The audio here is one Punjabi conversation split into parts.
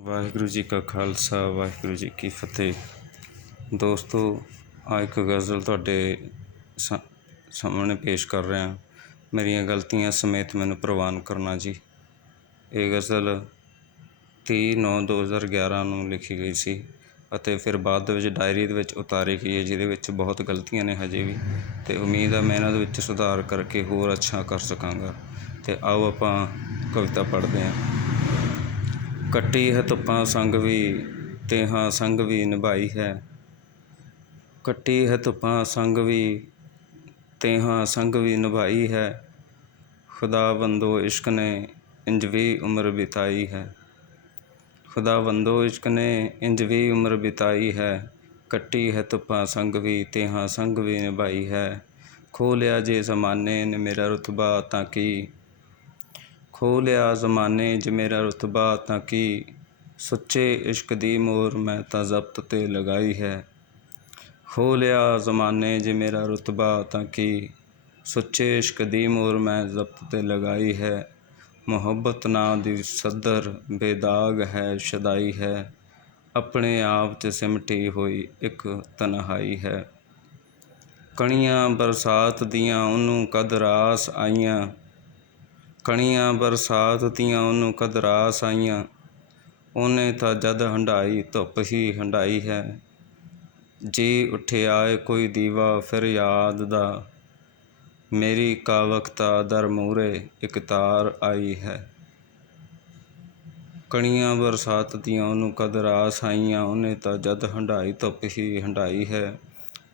ਵਾਹਿਗੁਰੂ ਜੀ ਕਾ ਖਾਲਸਾ, ਵਾਹਿਗੁਰੂ ਜੀ ਕੀ ਫਤਿਹ। ਦੋਸਤੋ ਆ ਇੱਕ ਗਜ਼ਲ ਤੁਹਾਡੇ ਸਾ- ਸਾਹਮਣੇ ਪੇਸ਼ ਕਰ ਰਿਹਾ। ਮੇਰੀਆਂ ਗਲਤੀਆਂ ਸਮੇਤ ਮੈਨੂੰ ਪ੍ਰਵਾਨ ਕਰਨਾ ਜੀ। ਇਹ ਗਜ਼ਲ 30 ਨੌ 2011 ਨੂੰ ਲਿਖੀ ਗਈ ਸੀ ਅਤੇ ਫਿਰ ਬਾਅਦ ਦੇ ਵਿੱਚ ਡਾਇਰੀ ਦੇ ਵਿੱਚ ਉਤਾਰੀ ਗਈ ਹੈ, ਜਿਹਦੇ ਵਿੱਚ ਬਹੁਤ ਗਲਤੀਆਂ ਨੇ ਹਜੇ ਵੀ। ਤੇ ਉਮੀਦ ਹੈ ਮੈਂ ਇਹਨਾਂ ਦੇ ਵਿੱਚ ਸੁਧਾਰ ਕਰਕੇ ਹੋਰ ਅੱਛਾ ਕਰ ਸਕਾਂਗਾ। ਤੇ ਆਓ ਆਪਾਂ ਕਵਿਤਾ ਪੜ੍ਹਦੇ ਹਾਂ। ਕੱਟੀ ਹੈ ਧੁੱਪਾਂ ਸੰਗ ਵੀ ਤੇ ਹਾਂ ਸੰਗ ਵੀ ਨਿਭਾਈ ਹੈ। ਕੱਟੀ ਹੈ ਧੁੱਪਾਂ ਸੰਗ ਵੀ ਤੇ ਹਾਂ ਸੰਗ ਵੀ ਨਿਭਾਈ ਹੈ। ਖੁਦਾ ਬੰਦੋ ਇਸ਼ਕ ਨੇ ਇੰਜ ਵੀ ਉਮਰ ਬਿਤਾਈ ਹੈ। ਖੁਦਾ ਬੰਦੋ ਇਸ਼ਕ ਨੇ ਇੰਜ ਵੀ ਉਮਰ ਬਿਤਾਈ ਹੈ। ਕੱਟੀ ਹੈ ਧੁੱਪਾਂ ਸੰਗ ਵੀ ਤੇ ਹਾਂ ਸੰਗ ਵੀ ਨਿਭਾਈ ਹੈ। ਖੋ ਲਿਆ ਜੇ ਜ਼ਮਾਨੇ ਨੇ ਮੇਰਾ ਰੁਤਬਾ ਤਾਂ ਕੀ ਖੋਹ ਲਿਆ ਜ਼ਮਾਨੇ 'ਚ ਮੇਰਾ ਰੁਤਬਾ ਤਾਂ ਕੀ? ਸੁੱਚੇ ਇਸ਼ਕ ਦੀ ਮੋਹਰ ਮੈਂ ਤਾਂ ਜ਼ਬਤ ਤੇ ਲਗਾਈ ਹੈ। ਖੋਹ ਲਿਆ ਜ਼ਮਾਨੇ 'ਚ ਮੇਰਾ ਰੁਤਬਾ ਤਾਂ ਕੀ? ਸੁੱਚੇ ਇਸ਼ਕ ਦੀ ਮੋਹਰ ਮੈਂ ਜ਼ਬਤ ਤੇ ਲਗਾਈ ਹੈ। ਮੁਹੱਬਤ ਨਾਂ ਦੀ ਸਦਰ ਬੇਦਾਗ ਹੈ, ਸ਼ਦਾਈ ਹੈ। ਆਪਣੇ ਆਪ 'ਚ ਸਿਮਟੀ ਹੋਈ ਇੱਕ ਤਨਹਾਈ ਹੈ। ਕਣੀਆਂ ਬਰਸਾਤ ਦੀਆਂ ਉਹਨੂੰ ਕਦ ਰਾਸ ਆਈਆਂ? ਕਣੀਆਂ ਬਰਸਾਤ ਦੀਆਂ ਉਹਨੂੰ ਕਦਰਾਸ ਆਈਆਂ। ਉਹਨੇ ਤਾਂ ਜਦ ਹੰਢਾਈ, ਧੁੱਪ ਹੀ ਹੰਢਾਈ ਹੈ। ਜੀ ਉੱਠਿਆ ਏ ਕੋਈ ਦੀਵਾ ਫਿਰ ਯਾਦ ਦਾ। ਮੇਰੀ ਕਾਵਕਤਾ ਦਰ ਮੂਰੇ ਇਕ ਤਾਰ ਆਈ ਹੈ। ਕਣੀਆਂ ਬਰਸਾਤ ਦੀਆਂ ਉਹਨੂੰ ਕਦ ਰਾਸ ਆਈਆਂ। ਉਹਨੇ ਤਾਂ ਜਦ ਹੰਡਾਈ ਧੁੱਪ ਹੀ ਹੰਡਾਈ ਹੈ।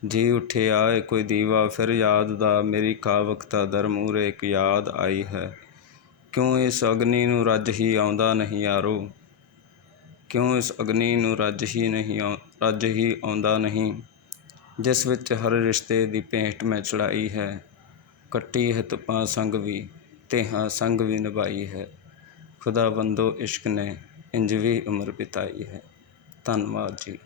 ਜੀ ਉੱਠਿਆ ਏ ਕੋਈ ਦੀਵਾ ਫਿਰ ਯਾਦ ਦਾ। ਮੇਰੀ ਕਾਵਕਤਾ ਦਰ ਮੂਰੇ ਇੱਕ ਯਾਦ ਆਈ ਹੈ। ਕਿਉਂ ਇਸ ਅਗਨੀ ਨੂੰ ਰੱਜ ਹੀ ਆਉਂਦਾ ਨਹੀਂ ਯਾਰੋ? ਕਿਉਂ ਇਸ ਅਗਨੀ ਨੂੰ ਰੱਜ ਹੀ ਨਹੀਂ ਆਉ- ਰੱਜ ਹੀ ਆਉਂਦਾ ਨਹੀਂ? ਜਿਸ ਵਿੱਚ ਹਰ ਰਿਸ਼ਤੇ ਦੀ ਭੇਂਟ ਮੈਂ ਚੜਾਈ ਹੈ, ਕੱਟੀ ਹੈ ਧੁੱਪਾਂ ਸੰਗ ਵੀ ਤੇ ਹਾਂ ਸੰਗ ਵੀ ਨਿਭਾਈ ਹੈ। ਖੁਦਾ ਬੰਦੋ ਇਸ਼ਕ ਨੇ ਇੰਜ ਵੀ ਉਮਰ ਬਿਤਾਈ ਹੈ। ਧੰਨਵਾਦ ਜੀ।